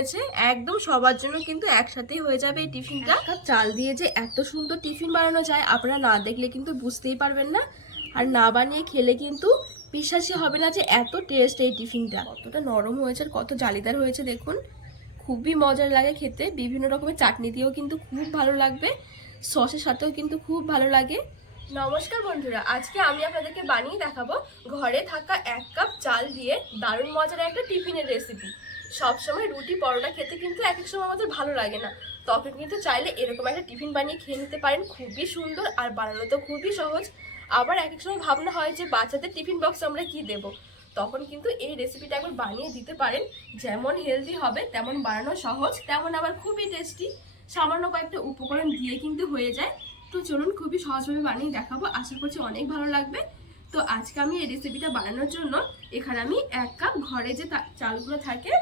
হয়েছে, একদম সবার জন্য কিন্তু একসাথেই হয়ে যাবে এই টিফিনটা। চাল দিয়ে যে এত সুন্দর টিফিন বানানো যায়, আপনারা না দেখলে কিন্তু বুঝতেই পারবেন না। আর না বানিয়ে খেলে কিন্তু বিশ্বাসই হবে না যে এত টেস্ট এই টিফিনটা। কতটা নরম হয়েছে আর কত জালিদার হয়েছে দেখুন। খুবই মজার লাগে খেতে। বিভিন্ন রকমের চাটনি দিয়েও কিন্তু খুব ভালো লাগবে। সসের সাথেও কিন্তু খুব ভালো লাগে। নমস্কার বন্ধুরা, আজকে আমি আপনাদেরকে বানিয়ে দেখাবো ঘরে থাকা এক কাপ চাল দিয়ে দারুণ মজার একটা টিফিনের রেসিপি সবসময় রুটি, পরোটা খেতে কিন্তু এক এক সময় আমাদের ভালো লাগে না। তখন কিন্তু চাইলে এরকম একটা টিফিন বানিয়ে খেয়ে নিতে পারেন। খুবই সুন্দর আর বানানো তো খুবই সহজ। আবার এক এক সময় ভাবনা হয় যে বাচ্চাদের টিফিন বক্স আমরা কি দেব? তখন কিন্তু এই রেসিপিটা একবার বানিয়ে দিতে পারেন। যেমন হেলদি হবে, তেমন বানানো সহজ, তেমন আবার খুবই টেস্টি সামান্য কয়েকটা উপকরণ দিয়ে কিন্তু হয়ে যায়। তো চলুন খুবই সহজভাবে বানিয়ে দেখাবো। আশা করছি অনেক ভালো লাগবে। তো আজকে আমি এই রেসিপিটা বানানোর জন্য এখানে আমি এক কাপ ঘরে যে চালগুলো থাকে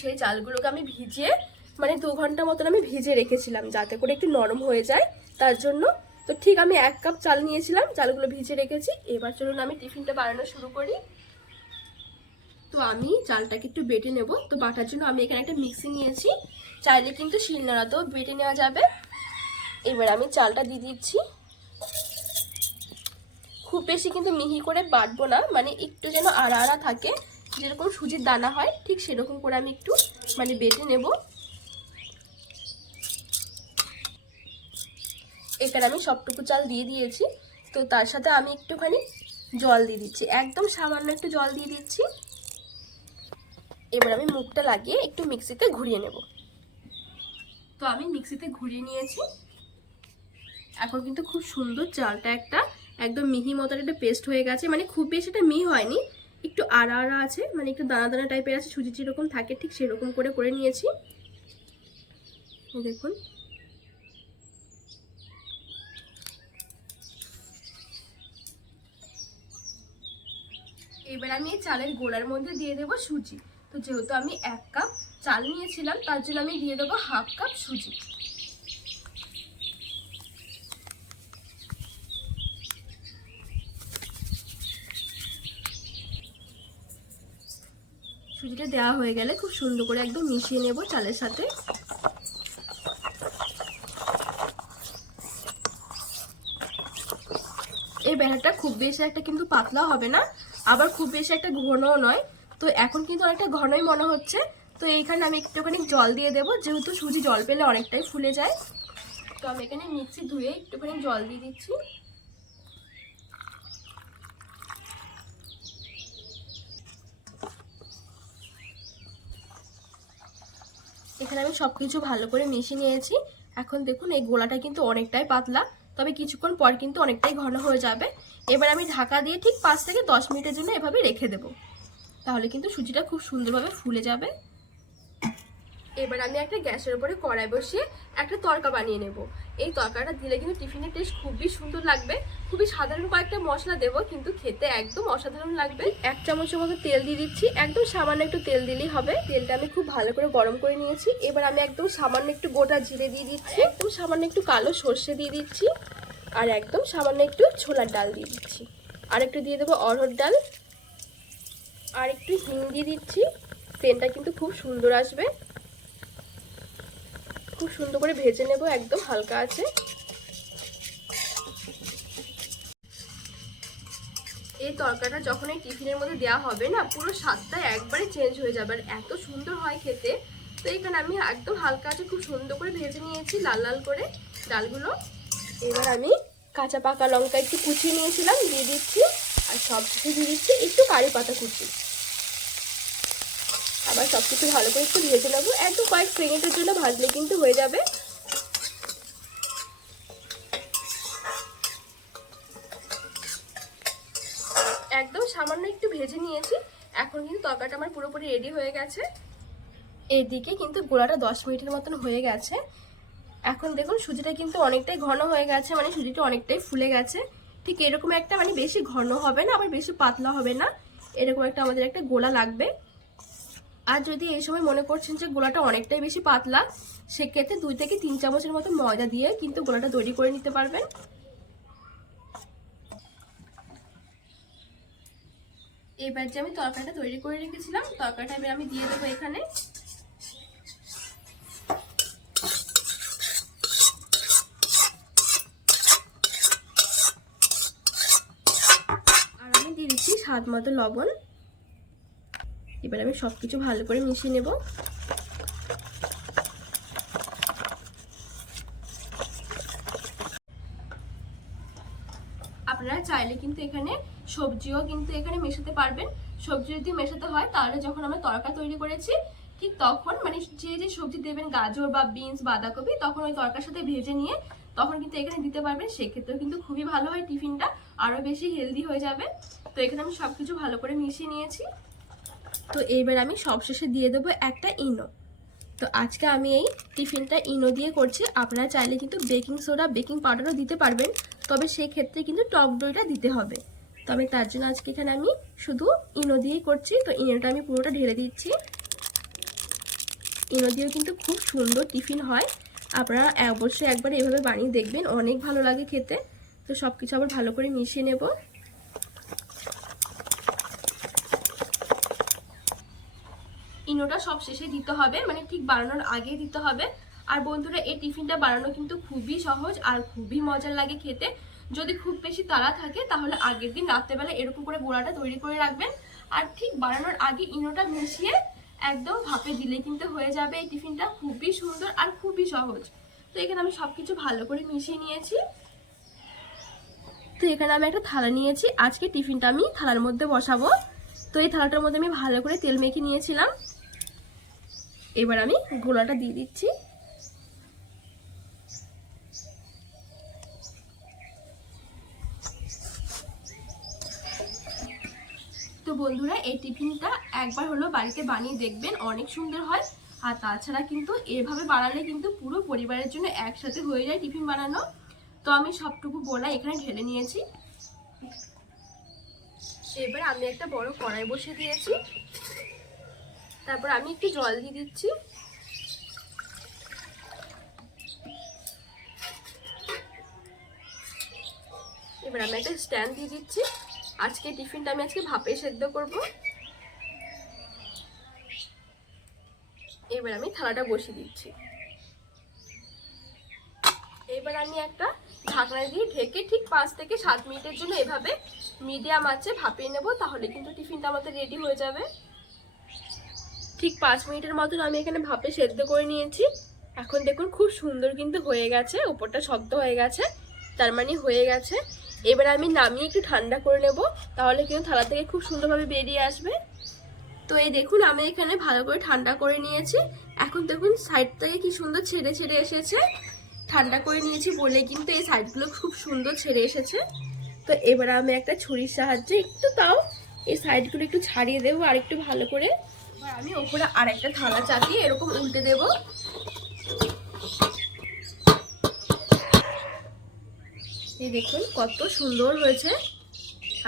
সেই চালগুলোকে আমি ভিজিয়ে মানে দু ঘণ্টা মতন আমি ভিজে রেখেছিলাম যাতে করে একটু নরম হয়ে যায়। তার জন্য তো ঠিক আমি এক কাপ চাল নিয়েছিলাম, চালগুলো ভিজে রেখেছি। এবার চলুন আমি টিফিনটা বানানো শুরু করি। তো আমি চালটাকে একটু বেটে নেব। তো বাটার জন্য আমি এখানে একটা মিক্সি নিয়েছি। চাইলে কিন্তু শিলনোড়াতেও বেটে নেওয়া যাবে। এবার আমি চালটা দিয়ে দিচ্ছি। খুব বেশি কিন্তু মিহি করে বাটবো না মানে একটু যেন আড়া আড়া থাকে। যেরকম সুজির দানা হয়, ঠিক সেরকম করে আমি একটু মানে বেটে নেব। এখানে আমি সবটুকু চাল দিয়ে দিয়েছি। তো তার সাথে আমি একটুখানি জল দিয়ে দিচ্ছি। একদম সামান্য একটু জল দিয়ে দিচ্ছি। এবার আমি মুখটা লাগিয়ে একটু মিক্সিতে ঘুরিয়ে নেব। তো আমি মিক্সিতে ঘুরিয়ে নিয়েছি। এখন কিন্তু খুব সুন্দর চালটা একটা একদম মিহি মতন একটা পেস্ট হয়ে গেছে। মানে খুব বেশি এটা মিহি হয়নি। একটু আড়া আড়া আছে মানে একটু দানা দানা টাইপের আছে, সুজি যেরকম থাকে ঠিক সেরকম করে করে নিয়েছি। দেখুন। এবার আমি এই চালের গোড়ার মধ্যে দিয়ে দেবো সুজি। তো যেহেতু আমি এক কাপ চাল নিয়েছিলাম, তার জন্য আমি দিয়ে দেবো হাফ কাপ সুজি। সুজিটা দেওয়া হয়ে গেলে খুব সুন্দর করে একদম মিশিয়ে নেব চালের সাথে। এই ব্যাটারটা খুব বেশি একটা কিন্তু পাতলা হবে না, আবার খুব বেশি একটা ঘনও নয়। তো এখন কিন্তু অনেকটা ঘনই মনে হচ্ছে। তো এইখানে আমি একটুখানি জল দিয়ে দেবো, যেহেতু সুজি জল পেলে অনেকটাই ফুলে যায়। তো আমি এখানে মিক্সি ধুয়ে একটুখানি জল দিয়ে দিচ্ছি। এখানে আমি সব কিছু ভালো করে মিশিয়ে নিয়েছি। এখন দেখুন, এই গোলাটা কিন্তু অনেকটাই পাতলা, তবে কিছুক্ষণ পর কিন্তু অনেকটাই ঘন হয়ে যাবে। এবার আমি ঢাকা দিয়ে ঠিক পাঁচ থেকে দশ মিনিটের জন্য এভাবে রেখে দেব। তাহলে কিন্তু সুজিটা খুব সুন্দরভাবে ফুলে যাবে। এবার আমি একটা গ্যাসের উপরে কড়াই বসিয়ে একটা তরকা বানিয়ে নেব। এই তরকাটা দিলে কিন্তু টিফিনের টেস্ট খুবই সুন্দর লাগবে। খুবই সাধারণ কয়েকটা মশলা দেবো, কিন্তু খেতে একদম অসাধারণ লাগবে। এক চামচের মতো তেল দিয়ে দিচ্ছি, একদম সামান্য একটু তেল দিলেই হবে। তেলটা আমি খুব ভালো করে গরম করে নিয়েছি। এবার আমি একদম সামান্য একটু গোটা জিরে দিয়ে দিচ্ছি, একদম সামান্য একটু কালো সর্ষে দিয়ে দিচ্ছি, আর একদম সামান্য একটু ছোলার ডাল দিয়ে দিচ্ছি। আর একটু দিয়ে দেবো অরহর ডাল, আর একটু হিং দিয়ে দিচ্ছি। তেলটা কিন্তু খুব সুন্দর আসবে। খুব সুন্দর করে ভেজে নেব, একদম হালকা আছে। এই তরকাটা যখন এই টিফিনের মধ্যে দেওয়া হবে না, পুরো স্বাদটা একবারে চেঞ্জ হয়ে যাবে। আর এত সুন্দর হয় খেতে। তো এখানে আমি একদম হালকা আছে, খুব সুন্দর করে ভেজে নিয়েছি, লাল লাল করে ডালগুলো। এবার আমি কাঁচা পাকা লঙ্কা একটু কুচিয়ে নিয়েছিলাম, দিয়ে দিচ্ছি, আর সব কিছু দিয়ে দিচ্ছি একটু কারি পাতা কুচি। আবার সব কিছু ভালো করে একটু ভেজে নেব। একদম কয়েক মিনিটের জন্য ভাজলে কিন্তু হয়ে যাবে। একদম সামান্য একটু ভেজে নিয়েছি। এখন কিন্তু তরকারিটা আমার পুরোপুরি রেডি হয়ে গেছে। এদিকে কিন্তু গোলাটা দশ মিনিটের মতন হয়ে গেছে। এখন দেখুন সুজিটা কিন্তু অনেকটাই ঘন হয়ে গেছে মানে সুজিটা অনেকটাই ফুলে গেছে। ঠিক এরকম একটা মানে বেশি ঘন হবে না, আবার বেশি পাতলা হবে না। এরকম একটা আমাদের একটা গোলা লাগবে। আর যদি এই সময় মনে করছেন যে গোলাটা অনেকটাই বেশি পাতলা, সেক্ষেত্রে দুই থেকে তিন চামচের মতো ময়দা দিয়ে কিন্তু গোলাটা তৈরি করে নিতে পারবেন। এবার যে আমি তরকারিটা তৈরি করে রেখেছিলাম, তরকারিটা এবার আমি দিয়ে দেবো এখানে। আর আমি দিয়ে দিচ্ছি স্বাদ মতো লবণ। এবার আমি সব কিছু ভালো করে মিশিয়ে নেব। আপনারা চাইলে কিন্তু এখানে সবজিও কিন্তু এখানে মেশাতে পারবেন। সবজি যদি মেশাতে হয়, তাহলে যখন আমরা তরকা তৈরি করেছি, ঠিক তখন মানে যে যে সবজি দেবেন, গাজর বা বিনস, বাঁধাকপি, তখন ওই তরকার সাথে ভেজে নিয়ে তখন কিন্তু এখানে দিতে পারবেন। সেক্ষেত্রেও কিন্তু খুবই ভালো হয় টিফিনটা, আরও বেশি হেলদি হয়ে যাবে। তো এখানে আমি সব কিছু ভালো করে মিশিয়ে নিয়েছি। তো এইবার আমি সবশেষে দিয়ে দেবো একটা ইনো। তো আজকে আমি এই টিফিনটা ইনো দিয়ে করছি। আপনারা চাইলে কিন্তু বেকিং সোডা, বেকিং পাউডারও দিতে পারবেন। তবে সেই ক্ষেত্রে কিন্তু টক দইটা দিতে হবে। তবে তার জন্য আজকে এখানে আমি শুধু ইনো দিয়েই করছি। তো ইনোটা আমি পুরোটা ঢেলে দিচ্ছি। ইনো দিয়েও কিন্তু খুব সুন্দর টিফিন হয়। আপনারা অবশ্যই একবার এভাবে বানিয়ে দেখবেন। অনেক ভালো লাগে খেতে। তো সব কিছু আবার ভালো করে মিশিয়ে নেব। ইনোটা সব শেষে দিতে হবে মানে ঠিক বানানোর আগে দিতে হবে। আর বন্ধুরা, এই টিফিনটা বানানো কিন্তু খুবই সহজ আর খুবই মজার লাগে খেতে। যদি খুব বেশি তাড়া থাকে, তাহলে আগের দিন রাত্রেবেলা এরকম করে গোড়াটা তৈরি করে রাখবেন। আর ঠিক বানানোর আগে ইনোটা মিশিয়ে একদম ভাপে দিলে কিন্তু হয়ে যাবে এই টিফিনটা। খুবই সুন্দর আর খুবই সহজ। তো এখানে আমি সব কিছু ভালো করে মিশিয়ে নিয়েছি। তো এখানে আমি একটা থালা নিয়েছি। আজকে টিফিনটা আমি থালার মধ্যে বসাবো। তো এই থালাটার মধ্যে আমি ভালো করে তেল মেখে নিয়েছিলাম। এবার আমি গোলাটা দিয়ে দিচ্ছি। তো বন্ধুরা, এই টিফিনটা একবার হলো বাড়িতে বানিয়ে দেখবেন, অনেক সুন্দর হয়। আর তাছাড়া কিন্তু এভাবে বানালে কিন্তু পুরো পরিবারের জন্য একসাথে হয়ে যায় টিফিন বানানো। তো আমি সবটুকু গোলা এখানে ঢেলে নিয়েছি। এবার আমি একটা বড় কড়াই বসে দিয়েছি। তারপর আমি একটু জল দিয়ে দিচ্ছি। এবার আমি একটা স্ট্যান্ড দিয়ে দিচ্ছি। আজকে টিফিনটা আমি আজকে ভাপে সেদ্ধ করব। এবার আমি থালাটা বসিয়ে দিচ্ছি। এবার আমি একটা ঢাকনা দিয়ে ঢেকে ঠিক পাঁচ থেকে সাত মিনিটের জন্য এভাবে মিডিয়াম আছে ভাপিয়ে নেব, তাহলে কিন্তু টিফিনটা আমাদের রেডি হয়ে যাবে। ঠিক পাঁচ মিনিটের মতন আমি এখানে ভাপে সেদ্ধ করে নিয়েছি। এখন দেখুন খুব সুন্দর কিন্তু হয়ে গেছে, উপরটা শক্ত হয়ে গেছে, তার মানে হয়ে গেছে। এবার আমি নামিয়ে একটু ঠান্ডা করে নেব, তাহলে কিন্তু থালা থেকে খুব সুন্দরভাবে বেরিয়ে আসবে। তো এই দেখুন আমি এখানে ভালো করে ঠান্ডা করে নিয়েছি। এখন দেখুন সাইড থেকে কি সুন্দর ছেড়ে ছেড়ে এসেছে। ঠান্ডা করে নিয়েছি বলে কিন্তু এই সাইডগুলো খুব সুন্দর ছেড়ে এসেছে। তো এবার আমি একটা ছুরির সাহায্যে একটু তাও এই সাইডগুলো একটু ছাড়িয়ে দেবো আর একটু ভালো করে। এবার আমি ওপরে আর একটা থালা চাপিয়ে এরকম উল্টে দেব। এই দেখুন, কত সুন্দর হয়েছে।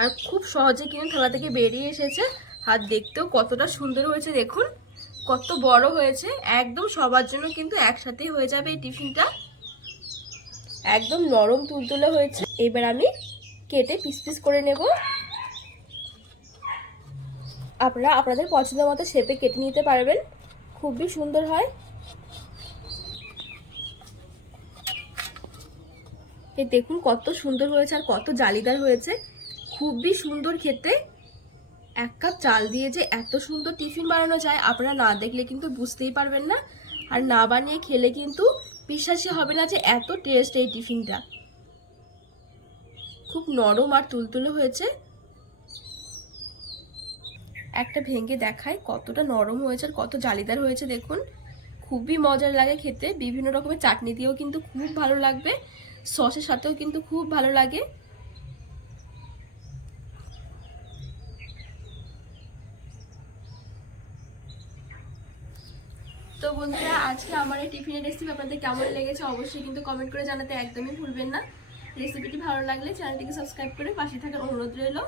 আর খুব সহজে কিন্তু থালা থেকে বেরিয়ে এসেছে। আর দেখতেও কতটা সুন্দর হয়েছে, দেখুন। কত বড় হয়েছে। একদম সবার জন্য কিন্তু একসাথেই হয়ে যাবে এই টিফিনটা। একদম নরম তুলতুলে হয়েছে। এবার আমি কেটে পিস পিস করে নেব। আপনারা আপনাদের পছন্দ মতো শেপে কেটে নিতে পারবেন। খুবই সুন্দর হয়। এই দেখুন কত সুন্দর হয়েছে আর কত জালিদার হয়েছে। খুবই সুন্দর খেতে। এক কাপ চাল দিয়ে যে এত সুন্দর টিফিন বানানো যায়, আপনারা না দেখলে কিন্তু বুঝতেই পারবেন না। আর না বানিয়ে খেলে কিন্তু বিশ্বাসই হবে না যে এত টেস্ট এই টিফিনটা। খুব নরম আর তুলতুলে হয়েছে। একটা ভেঙে দেখায় কতটা নরম হয়েছে আর কত জালিদার হয়েছে, দেখুন। খুবই মজার লাগে খেতে। বিভিন্ন রকমের চাটনি দিয়েও কিন্তু খুব ভালো লাগবে। সসের সাথেও কিন্তু খুব ভালো লাগে। তো বন্ধুরা, আজকে আমার এই টিফিনের রেসিপি আপনাদের কেমন লেগেছে অবশ্যই কিন্তু কমেন্ট করে জানাতে একদমই ভুলবেন না। রেসিপিটি ভালো লাগলে চ্যানেলটিকে সাবস্ক্রাইব করে পাশে থাকার অনুরোধ রইল।